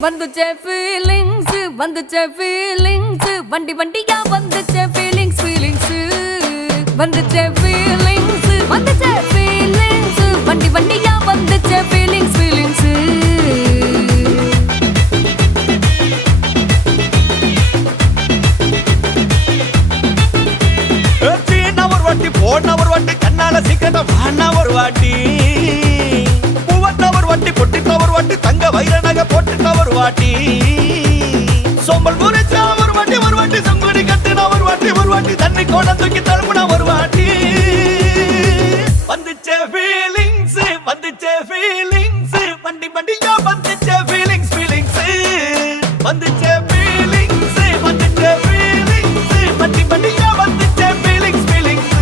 வந்துச்சே feelings வந்துச்சே feelings வண்டி வண்டியா வந்துச்சே feelings feelings வந்துச்சே feelings வந்துச்சே feelings வண்டி வண்டியா வந்துச்சே ஃபீலிங்ஸ் ஃபீலிங்ஸ் போன ஒரு வாட்டி கண்ணால சீக்கிரமா வாண்ணா ஒரு வாட்டி பூவட்ட ஒரு வாட்டி பொட்டிட்ட ஒரு வாட்டி தங்க வைர நகை போட்டுட்ட ஒரு வாட்டி சோம்பல் முறிச்சா ஒரு வாட்டி சங்குடி கட்டின ஒரு வாட்டி தண்ணி கோட தூக்கி தழுப்புனா ஒரு வாட்டி வந்துச்சே ஃபீலிங்ஸ் வண்டி வண்டியா வந்துச்சே ஃபீலிங்ஸ் ஃபீலிங்ஸ் வந்துச்சே ஃபீலிங்ஸ் வண்டி வண்டியா வந்துச்சே ஃபீலிங்ஸ் ஃபீலிங்ஸ்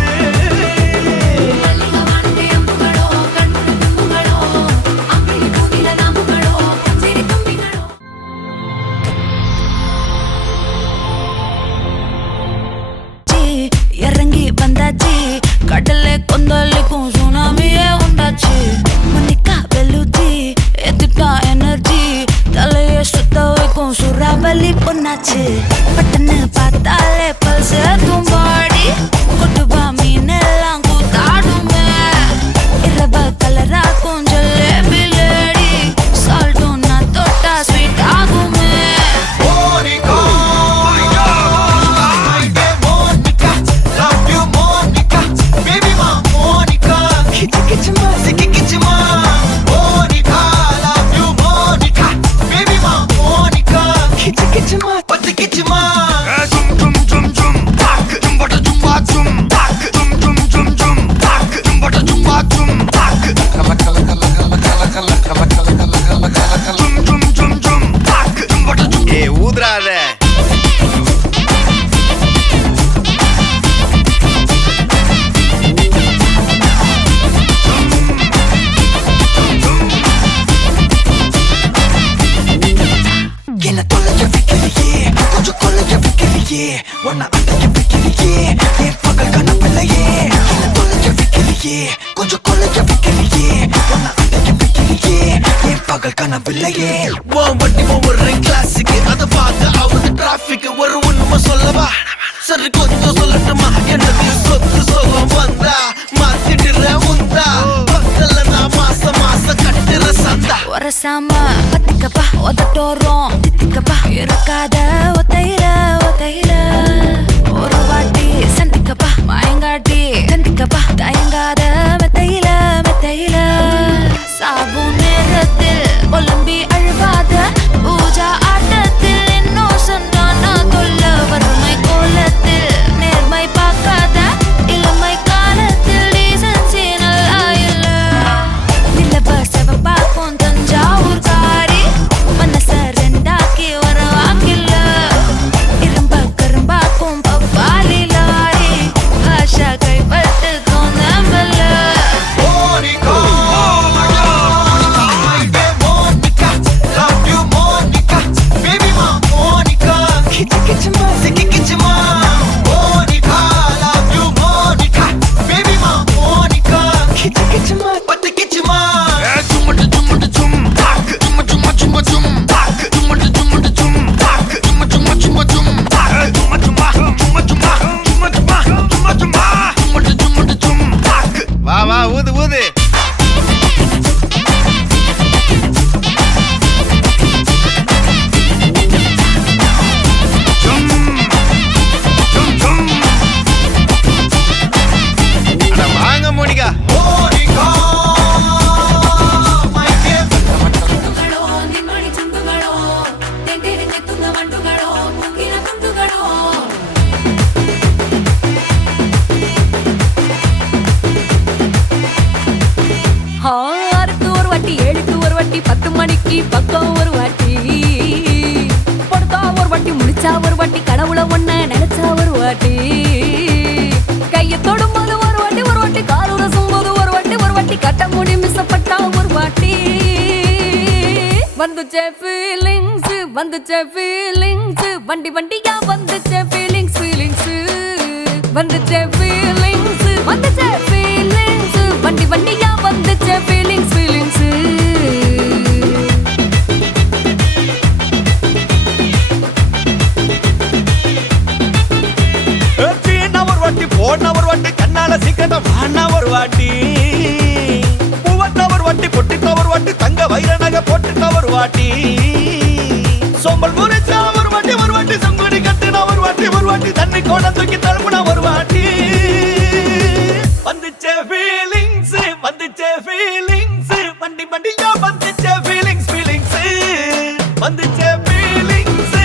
இறங்கி வந்தாச்சு கடலை கொந்தளிக்கும் சுனாமியே உண்டாச்சு மணிக்கா வெளுச்சி எதுட்டா எனர்ஜி தலையை சுத்த வைக்கும் சுறாவலி பொண்ணாச்சு பட்டன்னு பார்த்தாலே பல்ஸ் தும்பாடி கொட்டுபா மீனெல்லாம் கூத்தாடுமே இரவ கலராக்கும் ஜல்லேபி லேடி சால்ட்டும் நான் தொட்டா ஸ்வீட் ஆகுமே கொஞ்சம் கொள்ளைய வைக்கிறியே உன்னை அடைய வைக்கிறியே என் பகல் கனவில்லையே வண்டி ஒவ்வொரு கிளாஸுக்கு அதை பார்க்க ஆகுது டிராபிக் ஒரு உண்மை சொல்லவா சரி கொஞ்சம் சொல்லட்டுமா என்னது சொத்து சோகம் வந்தா மாத்திடுற உந்தா பக்கத்துல நான் மாசம் கட்டுற சந்தா ஒரசாம பத்திக்கப்பா ஒதட்டோரம் தித்திக்கப்பா இருக்காத ஒத்தையில ஒரு வாட்டி சந்திக்கப்பா மாயங்காட்டி கண்டிக்கப்பா தயங்காத மெத்தையில சாபு நேரத்தில் ஒலம்பி அழுவாத பூஜா ஆட்டத்தில் இன்னும் சொன்னானா தொல்ல வறுமை கோலத்தில் நேர்மை பார்க்காத இளமை காலத்தில் டீசன்சி நல்லா இல்ல நிலவ செவப்பாக்கும் தஞ்சாவூர் காரி மனச ரெண்டாக்கி வர வாக்கில்ல இரும்ப கரும்பாக்கும் பப்பாலி லாரி பாஷா கைப்பட்டுக்கும் நம்பல வா ஊது ஊது வாங்க மோனிகா ஆறுக்கு ஒரு வாட்டி ஏழுக்கு ஒரு வாட்டி 10 மணிக்கு பக்கம் ஒரு வாட்டி படுத்தா ஒரு வாட்டி முடிச்சா ஒரு வாட்டி கடவுளை ஒன்ன நினைச்சா ஒரு வாட்டி கையை தொடும்போது ஒரு வாட்டி கால் உரசும் போது ஒரு வாட்டி கட்ட முடி மிசப்பட்டா ஒரு வாட்டி வந்துச்சே ஃபீலிங்ஸ் வண்டி வண்டியா வந்துச்சே ஃபீலிங்ஸ் ஃபீலிங்ஸ் வந்துச்சே ஃபீலிங்ஸ் வண்டி வண்டியா வந்துச்சே ஃபீலிங்ஸ் ஃபீலிங்ஸ் வாண்ணா ஒரு வாட்டி பூவத்த ஒரு வாட்டி பொட்டித்த ஒரு வாட்டி தங்க வைர நகை போட்டுட்ட ஒரு வாட்டி சோம்பல் முறைச்சா ஒரு வாட்டி சங்குடி கட்டுனா ஒரு வாட்டி தண்ணி கோட தூக்கி தழுப்புனா ஒரு வாட்டி வந்துச்சே ஃபீலிங்ஸ் வண்டி வண்டியா வந்துச்சே ஃபீலிங்ஸ் வந்துச்சே ஃபீலிங்ஸ்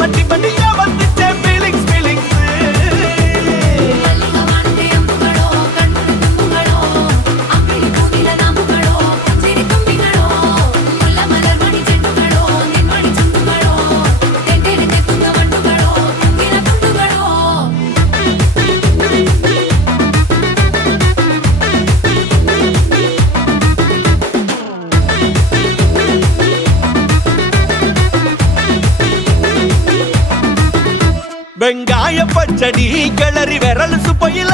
வண்டி வண்டியா வந்துச்சே ஃபீலிங்ஸ் வெங்காய பச்சடி கிளறி விரல் சுப்பையில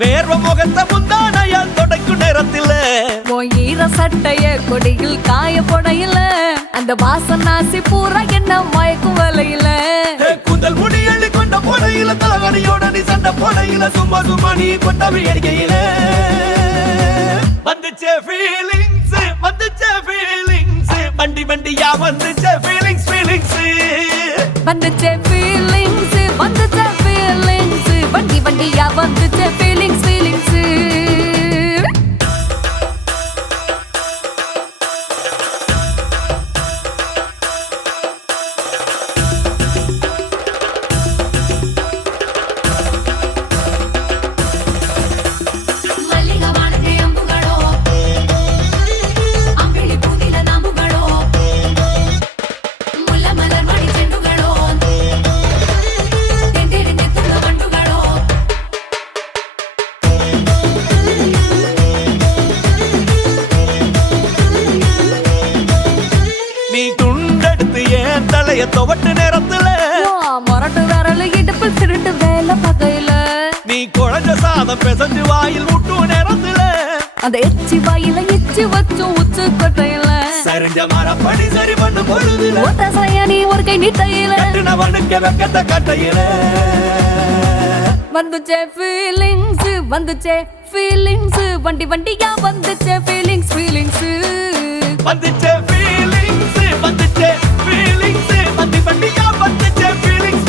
வேர்வ முகத்த முந்தானையால் தொடக்கும் நேரத்தில ஈர சட்டைய கொடியில் காய போடையில அந்த வாசனாசி பூரா என்ன மயக்கும் வலையில கூந்தல் முடி அள்ளி கொண்ட போடையில தலவடியோட நீ சண்டை போடையில சும்மா நீ கொண்டவி அடிக்கையில வந்துச்சே ஃபீலிங்ஸ் வண்டி வண்டியா வந்துச்சே ஃபீலிங்ஸ் வந்துச்சே ஃபீலிங்ஸ் வண்டி வண்டியா வந்துச்சே ஃபீலிங்ஸ் நீ துண்டெடுத்து ஏன் தலைய துவட்டு நேரத்துல மொரட்டு விரல் இடுப்பில் திருட்டு வேலை பகையில நீ குழஞ்ச சாதம் பிசைஞ்சு வாயில் விட்டு நேரத்துல அந்த எச்சி வாயில எச்சி வச்சும் உச்சு கொட்டையில சரிஞ்ச மரப்படி சரி பண்ணு பொழுதுல ஒத்த சயனி ஒரு கை நீட்டையில கட்டுனவனுக்கு வெக்கத்த கட்டையில வந்துச்சே ஃபீலிங்ஸ் வண்டி வண்டியா வந்துச்சே ஃபீலிங்ஸ் வந்துச்சே ஃபீலிங்ஸ் வண்டி வண்டியா வந்துச்சே ஃபீலிங்ஸ்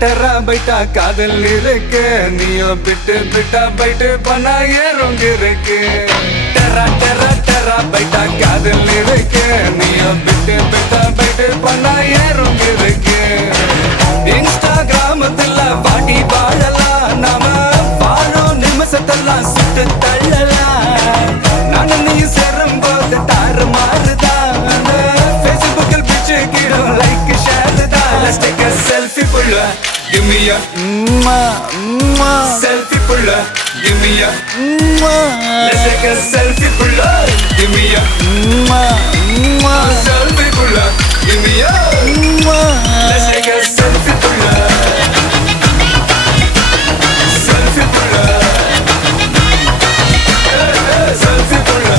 டெரா பைட்டா காதல் இருக்கு நீயோ பிட்டா பைட்டு பண்ணா ஏறுங்க இருக்கு டெரா பைட்டா காதல் இருக்கு நீயோ பிட்டா பைட்டு பண்ணா ஏறுங்க இருக்கு இன்ஸ்டாகிராமத்துல வாடி வாழலாம் நாம வாழும் நிமிஷத்தெல்லாம் சுட்டு தள்ளலாம் நானும் நீ சேரும் போது தாறு மாறுதான் ஃபேஸ்புக்கில் பிச்சு கீழும் லைக் ஷேர் தான் Let's take a selfie pulla, give me a selfie pulla, give me a Let's take a selfie pulla, give me a selfie pulla, give me a Let's take a selfie pulla, selfie pulla, selfie pulla,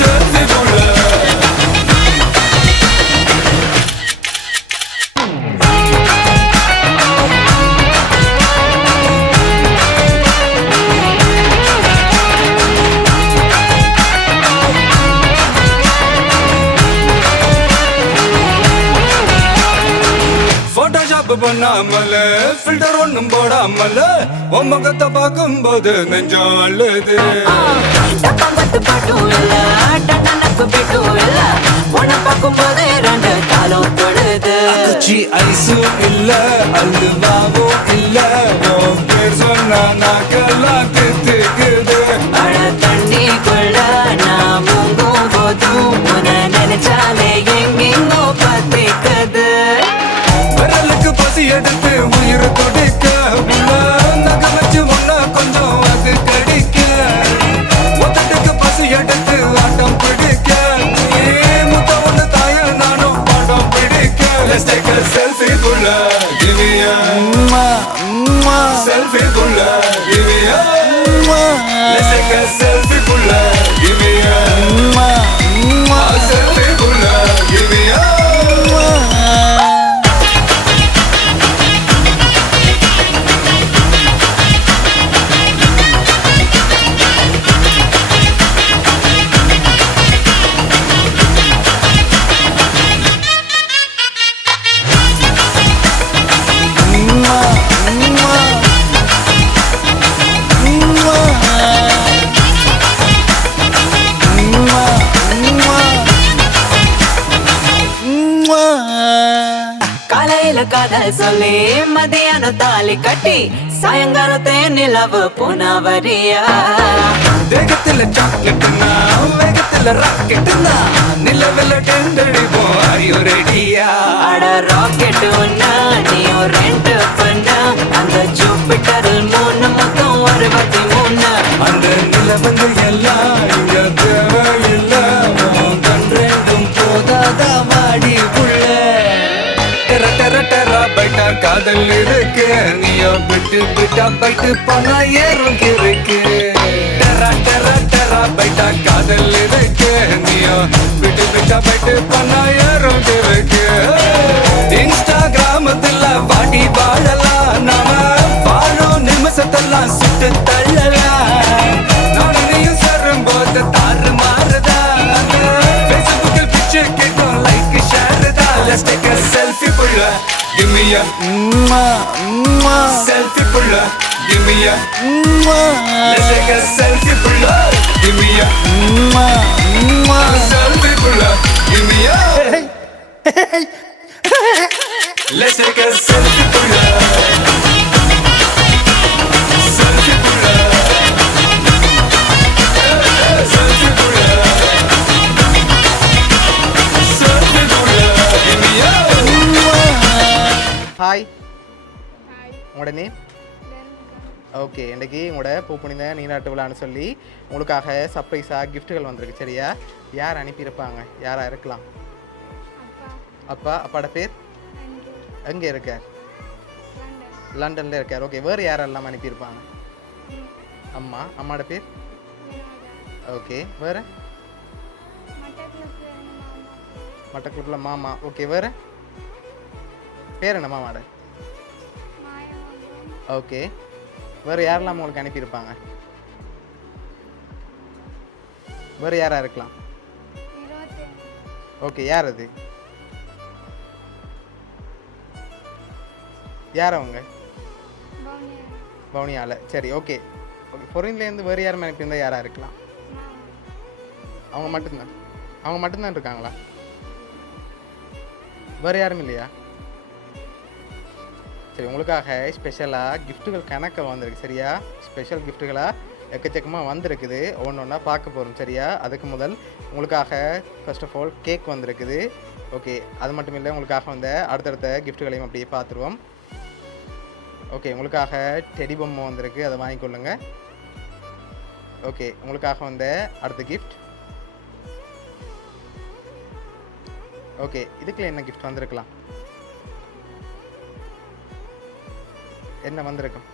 selfie pulla. பண்ணாமல filter ஒண்ணும் போடாமல உன் முகத்தை பார்க்கும்போது நெஞ்சம் அழுது ஐஸும் இல்ல அல்வாவும் இல்ல உன் பேர் சொன்னா நாக்கெல்லாம் தித்துக்குது. அட தண்ணிக்குள்ள நான் மூங்கும் போதும் உன்னை நினைச்சாலே எங்கெங்கோ பத்திக்குது. விரலுக்கு பசி எடுத்து உயிர் துடிக்க உள்ள நகை வச்சு உன்ன கொஞ்சம் அது கடிக்க. ஒத்தட்டுக்கு பசி எடுத்து ஆட்டம் பிடிக்க முத்த ஒண்ணு தாய நானும் பாடம் பிடிக்க. Let's take a selfie புள்ள give me a selfie புள்ள give me a. Let's take a selfie புள்ள give me a selfie புள்ள give me a. காலையில காதல் சொல்லி மதியானம் தாலி கட்டி சாயங்காலத்தே நிலவு புனவரியா. தேகத்துல சாக்லேட்னா வேகத்துல ராக்கெட்னா நிலவில் டெண்டடிப்போம். Are you ready-யா? அட ராக்கெட் ஒன்னா நீயும் ரெண்டு பண்ணா அந்த ஜூபிட்டரில் 3 மொத்தம் 63. அந்த நிலவங்க எல்லாம் இங்க தேவையில்ல. உன் கண் ரெண்டும் போதாதா வாடி புள்ள. டெர டெர டெர பைட்டா காதல் இருக்கு. நீயோ விட்டு விட்டா பைட்டு போனா ஏறும் இருக்கு. டெர டெர டெர பைட்டா காதல் இருக்கு. நீயோ விட்டு விட்டா பைட்டு போனா ஏறும் இருக்கு. இன்ஸ்டாகிராமத்துல வாடி வாழலாம் நாம வாழும் நிமிஷத்தெல்லாம் சுட்டு தள்ளலாம். நானும் நீயும் சேரும் போது தாறு மாறுதா. ஃபேஸ்புக்கில் பிக்சர் கேட்கும் லைக் ஷேர் தான். Let's take a selfie புள்ள give me a selfie புள்ள give me a. Let's take a selfie புள்ள give me a selfie புள்ள give me a. Let's take a selfie புள்ள selfie புள்ள selfie புள்ள selfie புள்ள give me a. Hi, உங்களோட name? Okay, இன்றைக்கி உங்களோட பூப்புனித நீராட்டு விழான்னு சொல்லி உங்களுக்காக சர்ப்ரைஸாக கிஃப்ட்டுகள் வந்திருக்கு. சரியா? யார் அனுப்பியிருப்பாங்க? யாராக இருக்கலாம்? அப்பா. அப்பாவோட பேர்? எங்கே இருக்கார்? லண்டனில் இருக்கார். ஓகே, வேறு யாரெல்லாம் அனுப்பியிருப்பாங்க? அம்மா. அம்மாவோட பேர்? ஓகே, வேறு? மட்டக்குளத்தில் மாமா. ஓகே, வேறு? பேர் என்ன மாமாவோட? ஓகே, வேறு யாரெல்லாம் உங்களுக்கு அனுப்பியிருப்பாங்க? வேறு யாராக இருக்கலாம்? ஓகே, யார் அது? யார் அவங்க? பவுனியால. சரி, ஓகே. ஓகே, ஃபாரின்லேருந்து வேறு யாரும் அனுப்பியிருந்தால் யாராக இருக்கலாம்? அவங்க மட்டும்தான் இருக்காங்களா? வேறு யாரும் இல்லையா? சரி, உங்களுக்காக ஸ்பெஷலாக கிஃப்ட்டுகள் கணக்க வந்திருக்கு. சரியா? ஸ்பெஷல் கிஃப்ட்டுகளாக எக்கச்சக்கமாக வந்திருக்குது. ஒன்று ஒன்றா பார்க்க போகிறோம். சரியா? அதுக்கு முதல் உங்களுக்காக ஃபர்ஸ்ட் ஆஃப் ஆல் கேக் வந்திருக்குது. ஓகே, அது மட்டும் இல்லை, உங்களுக்காக வந்த அடுத்தடுத்த கிஃப்ட்டுகளையும் அப்படியே பார்த்துருவோம். ஓகே, உங்களுக்காக டெடி பொம்மை வந்திருக்கு, அதை வாங்கிக்கொள்ளுங்க. ஓகே, உங்களுக்காக வந்த அடுத்த கிஃப்ட். ஓகே, இதுக்குள்ள என்ன கிஃப்ட் வந்திருக்கலாம்? என்ன வந்திருக்கும்?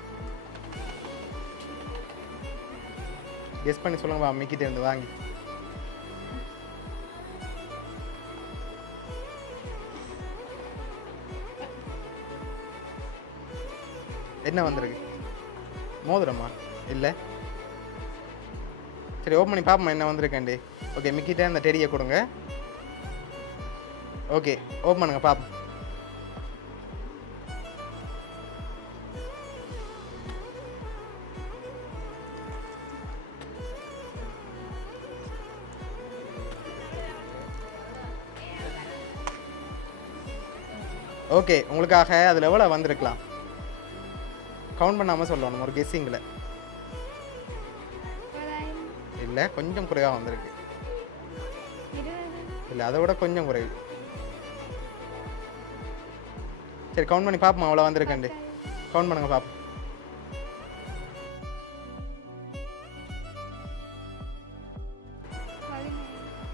கெஸ் பண்ணி சொல்லுங்க. மிக்கிட்டே இருந்து வாங்கி. என்ன வந்திருக்கு? மோதிரமா? இல்லை. சரி, ஓப்பன் பண்ணி பார்ப்போம் என்ன வந்திருக்கேன்டி. ஓகே, மிக்கிட்டே அந்த டெடியை கொடுங்க. ஓகே, ஓப்பன் பண்ணுங்க பார்ப்போம். ஓகே உங்களுக்காக அதில் எவ்வளோ வந்திருக்கலாம் கவுண்ட் பண்ணாமல் சொல்லணும் ஒரு கெஸ்ஸிங்கில் இல்லை கொஞ்சம் குறைவாக வந்திருக்கு இல்லை அதை விட கொஞ்சம் குறைவு சரி கவுண்ட் பண்ணி பார்ப்போம் அவ்வளோ வந்திருக்கேன் கவுண்ட் பண்ணுங்க பார்ப்போம்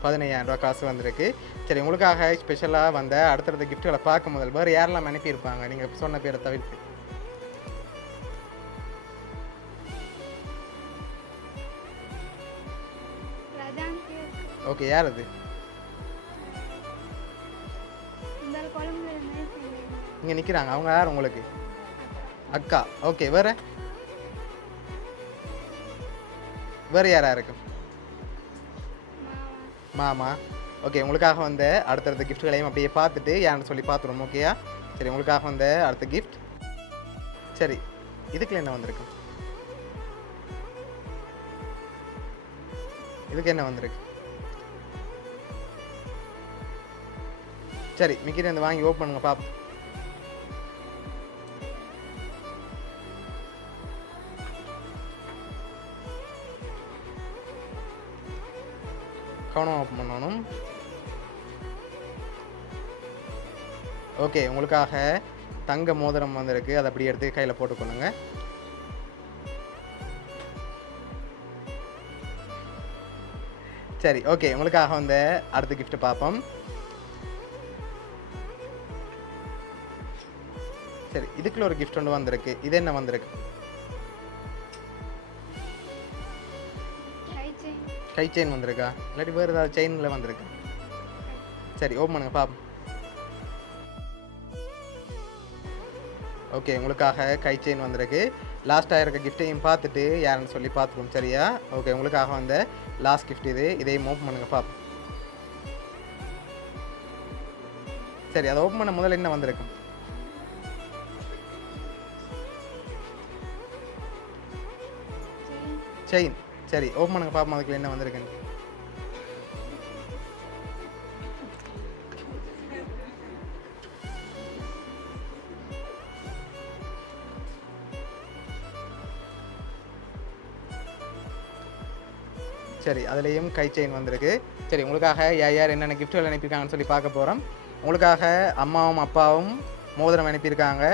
15,000 ரூபா காசு வந்திருக்கு சரி உங்களுக்காக ஸ்பெஷலாக வந்த அடுத்தடுத்த கிஃப்ட்டுகளை பார்க்க முதல் வேறு யாரெல்லாம் அனுப்பியிருப்பாங்க நீங்கள் சொன்ன பேரை தவிர்த்து ஓகே யார் அது இங்கே நிற்கிறாங்க அவங்க யார் உங்களுக்கு அக்கா ஓகே வேறு யாரா இருக்கு மாமா ஓகே உங்களுக்காக வந்த அடுத்தடுத்த கிஃப்ட்களையும் அப்படியே பார்த்துட்டு யாருன்னு சொல்லி பார்த்துருவோம் ஓகேயா சரி உங்களுக்காக வந்த அடுத்த கிஃப்ட் சரி இதுக்குள்ள என்ன வந்திருக்கு இதுக்கு என்ன வந்திருக்கு சரி மிக்கிட்ட இருந்து வாங்கி ஓப்பன் பண்ணுங்க பாப்போம் கவனம் ஓப்பன் பண்ணணும் ஓகே உங்களுக்காக தங்க மோதிரம் வந்திருக்கு அதை அப்படி எடுத்து கையில் போட்டுக்கொள்ளுங்க சரி ஓகே உங்களுக்காக வந்து அடுத்த கிஃப்ட் பார்ப்போம் சரி இதுக்குள்ள ஒரு கிஃப்ட் ஒன்று வந்திருக்கு இது என்ன வந்திருக்கு கை செயின் வந்திருக்கா இல்லாட்டி வேறு ஏதாவது செயினில் வந்திருக்கு சரி ஓப்பன் பண்ணுங்க பாப்போம் ஓகே உங்களுக்காக கை செயின் வந்திருக்கு லாஸ்ட்டாக இருக்க கிஃப்ட்டையும் பார்த்துட்டு யாருன்னு சொல்லி பார்த்துருவோம் சரியா ஓகே உங்களுக்காக வந்த லாஸ்ட் கிஃப்ட் இதையும் ஓப்பன் பண்ணுங்க பாப்போம் சரி அதை ஓப்பன் பண்ண முதல்ல என்ன வந்திருக்கு செயின் சரி ஓப்பன் பண்ணுங்க பாப்போம் அதுக்குள்ள என்ன வந்திருக்குன்னு சரி அதுலேயும் கை செயின் வந்திருக்கு சரி உங்களுக்காக யார் என்னென்ன கிஃப்ட்கள் அனுப்பியிருக்காங்கன்னு சொல்லி பார்க்க போகிறோம் உங்களுக்காக அம்மாவும் அப்பாவும் மோதிரம் அனுப்பியிருக்காங்க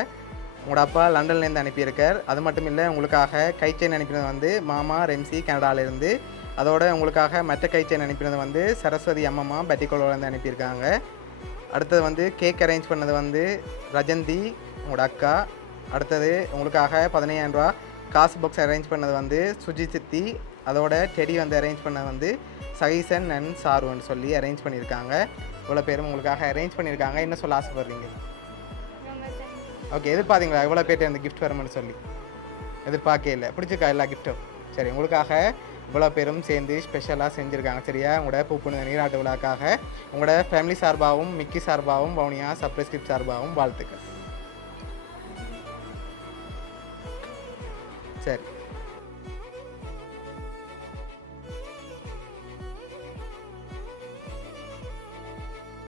உங்களோட அப்பா லண்டன்லேருந்து அனுப்பியிருக்கார் அது மட்டும் இல்லை உங்களுக்காக கை செயின் அனுப்பினது வந்து மாமா ரெம்சி கனடாவிலேருந்து அதோட உங்களுக்காக மற்ற கை செயின் அனுப்பினது வந்து சரஸ்வதி அம்மம்மா பட்டிக்கோலேருந்து அனுப்பியிருக்காங்க அடுத்தது வந்து கேக் அரேஞ்ச் பண்ணது வந்து ரஜந்தி உங்களோட அக்கா அடுத்தது உங்களுக்காக 15,000 ரூபா காசு பாக்ஸ் அரேஞ்ச் பண்ணது வந்து சுஜி சித்தி அதோட டெடி வந்து அரேஞ்ச் பண்ணது வந்து சகிசன் அண்ட் சாருன்னு சொல்லி அரேஞ்ச் பண்ணியிருக்காங்க இவ்வளோ பேரும் உங்களுக்காக அரேஞ்ச் பண்ணியிருக்காங்க என்ன சொல்ல ஆசைப்படுறீங்க ஓகே எதிர்பார்த்தீங்களா எவ்வளோ பேர்ட்டு அந்த கிஃப்ட் வரும்னு சொல்லி எதிர்பார்க்கே இல்லை பிடிச்சிருக்கா எல்லா கிஃப்ட்டும் சரி உங்களுக்காக இவ்வளோ பேரும் சேர்ந்து ஸ்பெஷலாக செஞ்சுருக்காங்க சரியா உங்களோட பூப்புனித நீராட்டு விழாக்காக உங்களோட ஃபேமிலி சார்பாகவும் மிக்கி சார்பாகவும் வவுனியா சர்ப்ரைஸ் கிஃப்ட் சார்பாகவும் வாழ்த்துக்கள் சரி